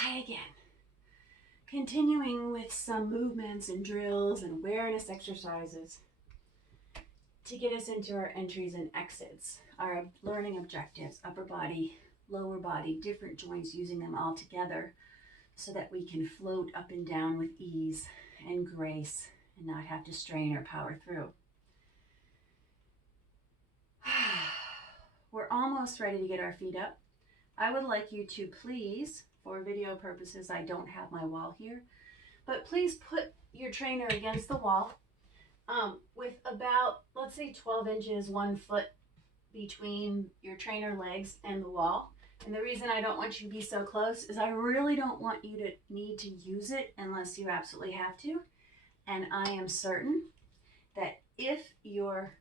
Hi again. Continuing with some movements and drills and awareness exercises to get us into our entries and exits, our learning objectives, upper body, lower body, different joints, using them all together so that we can float up and down with ease and grace and not have to strain or power through. We're almost ready to get our feet up. I would like you to please, for video purposes, I don't have my wall here, but please put your trainer against the wall with about, let's say 12 inches, 1 foot between your trainer legs and the wall. And the reason I don't want you to be so close is I really don't want you to need to use it unless you absolutely have to. And I am certain that if you're,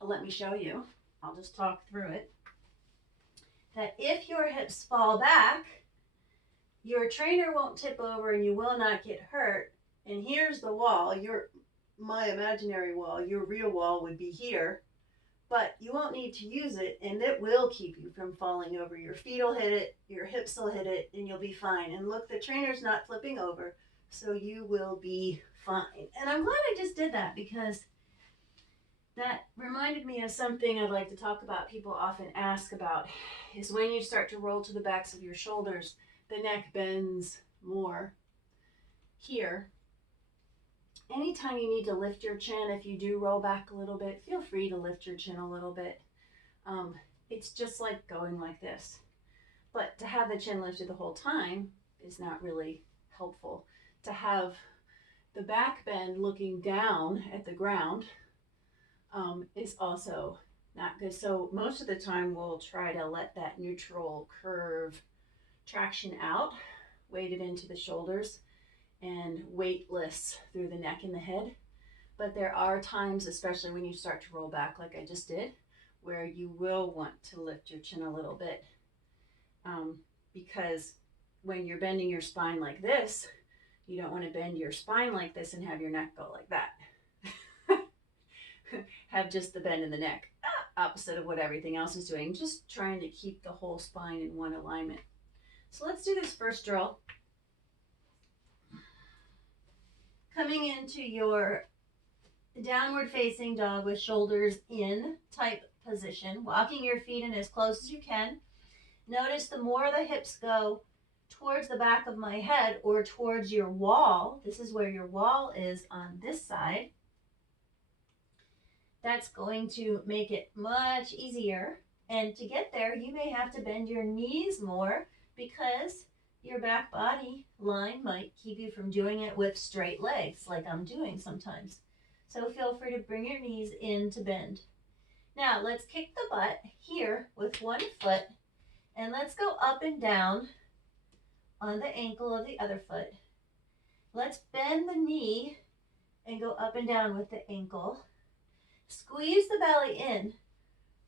let me show you, I'll just talk through it, that if your hips fall back, your trainer won't tip over and you will not get hurt. And here's the wall, my imaginary wall, your real wall would be here, but you won't need to use it and it will keep you from falling over. Your feet will hit it, your hips will hit it, and you'll be fine. And look, the trainer's not flipping over, so you will be fine. And I'm glad I just did that because that reminded me of something I'd like to talk about. People often ask about is when you start to roll to the backs of your shoulders, the neck bends more here. Anytime you need to lift your chin, if you do roll back a little bit, feel free to lift your chin a little bit. It's just like going like this. But to have the chin lifted the whole time is not really helpful. To have the back bend looking down at the ground is also not good. So most of the time we'll try to let that neutral curve traction out, weighted into the shoulders and weightless through the neck and the head. But there are times, especially when you start to roll back like I just did, where you will want to lift your chin a little bit because when you're bending your spine like this, you don't want to bend your spine like this and have your neck go like that. Have just the bend in the neck, opposite of what everything else is doing, just trying to keep the whole spine in one alignment. So let's do this first drill. Coming into your downward facing dog with shoulders in type position, walking your feet in as close as you can. Notice the more the hips go towards the back of my head or towards your wall, this is where your wall is on this side, that's going to make it much easier. And to get there, you may have to bend your knees more because your back body line might keep you from doing it with straight legs like I'm doing sometimes. So feel free to bring your knees in to bend. Now let's kick the butt here with 1 foot and let's go up and down on the ankle of the other foot. Let's bend the knee and go up and down with the ankle. Squeeze the belly in,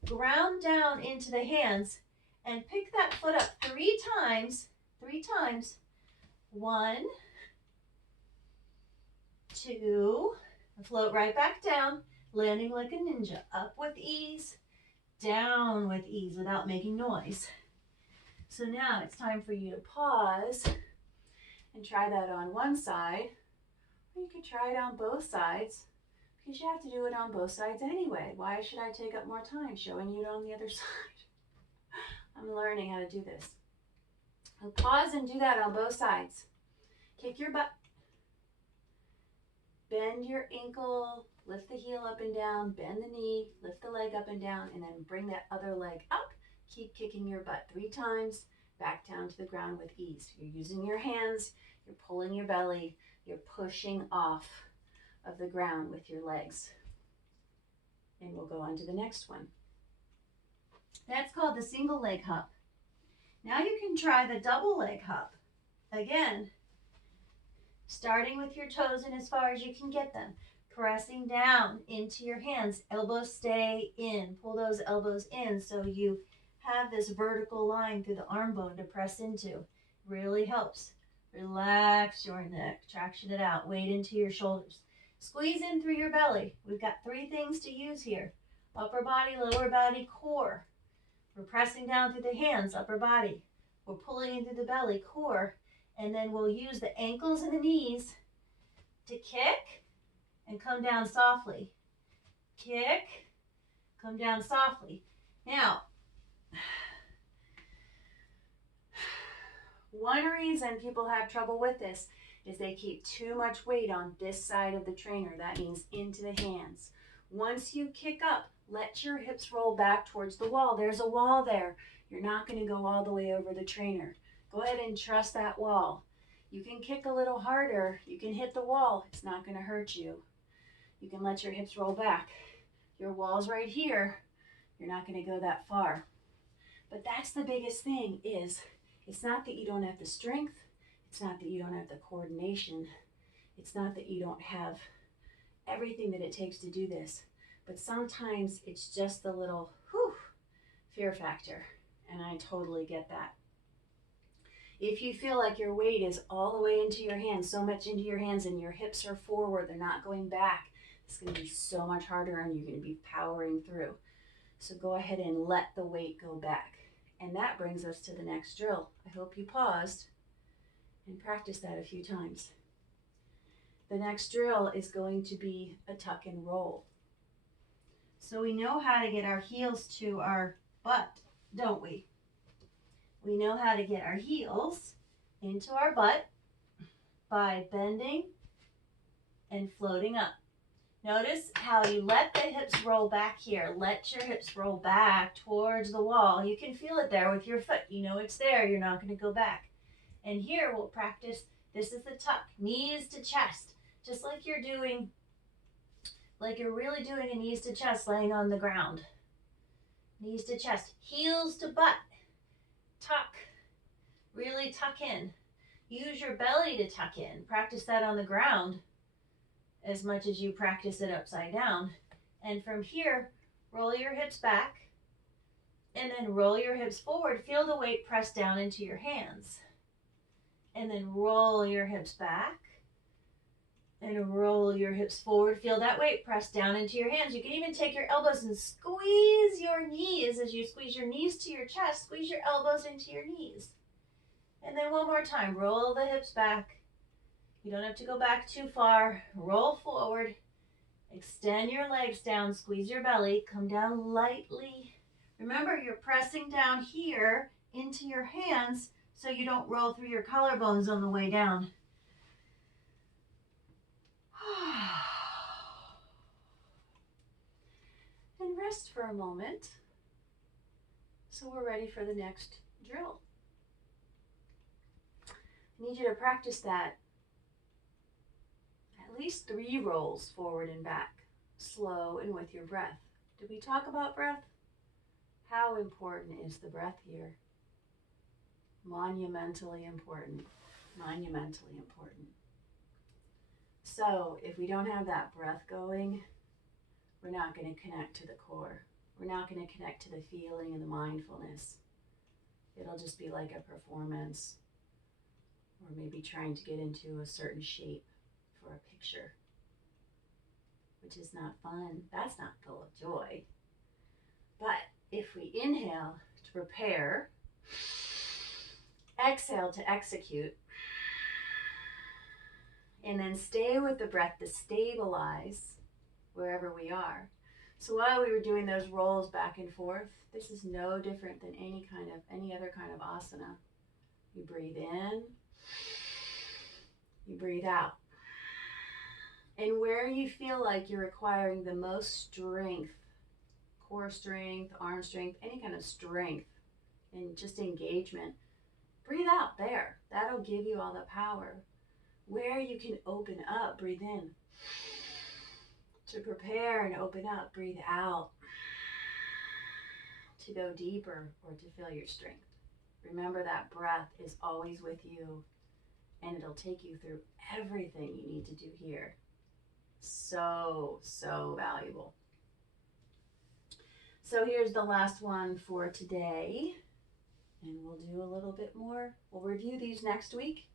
ground down into the hands, and pick that foot up 3 times. 3 times. 1, 2, float right back down, landing like a ninja. Up with ease, down with ease without making noise. So now it's time for you to pause and try that on one side, or you could try it on both sides. Because you have to do it on both sides anyway. Why should I take up more time showing you it on the other side? I'm learning how to do this. So pause and do that on both sides. Kick your butt. Bend your ankle, lift the heel up and down, bend the knee, lift the leg up and down, and then bring that other leg up. Keep kicking your butt 3 times, back down to the ground with ease. You're using your hands, you're pulling your belly, you're pushing off of the ground with your legs. And we'll go on to the next one. That's called the single leg hop. Now you can try the double leg hop. Again, starting with your toes in as far as you can get them. Pressing down into your hands. Elbows stay in. Pull those elbows in so you have this vertical line through the arm bone to press into. Really helps. Relax your neck. Traction it out. Weight into your shoulders. Squeeze in through your belly. We've got 3 things to use here. Upper body, lower body, core. We're pressing down through the hands, upper body. We're pulling in through the belly, core. And then we'll use the ankles and the knees to kick and come down softly. Kick, come down softly. Now, one reason people have trouble with this is they keep too much weight on this side of the trainer. That means into the hands. Once you kick up, let your hips roll back towards the wall. There's a wall there. You're not going to go all the way over the trainer. Go ahead and trust that wall. You can kick a little harder. You can hit the wall. It's not going to hurt you. You can let your hips roll back. Your wall's right here. You're not going to go that far. But that's the biggest thing is it's not that you don't have the strength. It's not that you don't have the coordination. It's not that you don't have everything that it takes to do this. But sometimes it's just the little fear factor. And I totally get that. If you feel like your weight is all the way into your hands, so much into your hands, and your hips are forward, they're not going back, it's going to be so much harder and you're going to be powering through. So go ahead and let the weight go back. And that brings us to the next drill. I hope you paused and practiced that a few times. The next drill is going to be a tuck and roll. So we know how to get our heels to our butt, don't we? We know how to get our heels into our butt by bending and floating up. Notice how you let the hips roll back here. Let your hips roll back towards the wall. You can feel it there with your foot. You know it's there. You're not going to go back. And here we'll practice. This is the tuck. Knees to chest. Just like you're doing, like you're really doing a knees to chest laying on the ground. Knees to chest. Heels to butt. Tuck. Really tuck in. Use your belly to tuck in. Practice that on the ground as much as you practice it upside down. And from here, roll your hips back and then roll your hips forward. Feel the weight press down into your hands. And then roll your hips back and roll your hips forward. Feel that weight press down into your hands. You can even take your elbows and squeeze your knees. As you squeeze your knees to your chest, squeeze your elbows into your knees. And then one more time, roll the hips back. You don't have to go back too far. Roll forward. Extend your legs down. Squeeze your belly. Come down lightly. Remember, you're pressing down here into your hands so you don't roll through your collarbones on the way down. And rest for a moment. So we're ready for the next drill. I need you to practice that at least 3 rolls forward and back, slow and with your breath. Did we talk about breath? How important is the breath here? Monumentally important. Monumentally important. So if we don't have that breath going, we're not going to connect to the core. We're not going to connect to the feeling and the mindfulness. It'll just be like a performance, or maybe trying to get into a certain shape for a picture, which is not fun. That's not full of joy. But if we inhale to prepare, exhale to execute, and then stay with the breath to stabilize wherever we are. So while we were doing those rolls back and forth, this is no different than any other kind of asana. You breathe in, you breathe out. And where you feel like you're requiring the most strength, core strength, arm strength, any kind of strength, and just engagement, breathe out there. That'll give you all the power. Where you can open up, breathe in. To prepare and open up, breathe out. To go deeper or to feel your strength. Remember that breath is always with you, and it'll take you through everything you need to do here. So, so valuable. So here's the last one for today, and we'll do a little bit more. We'll review these next week,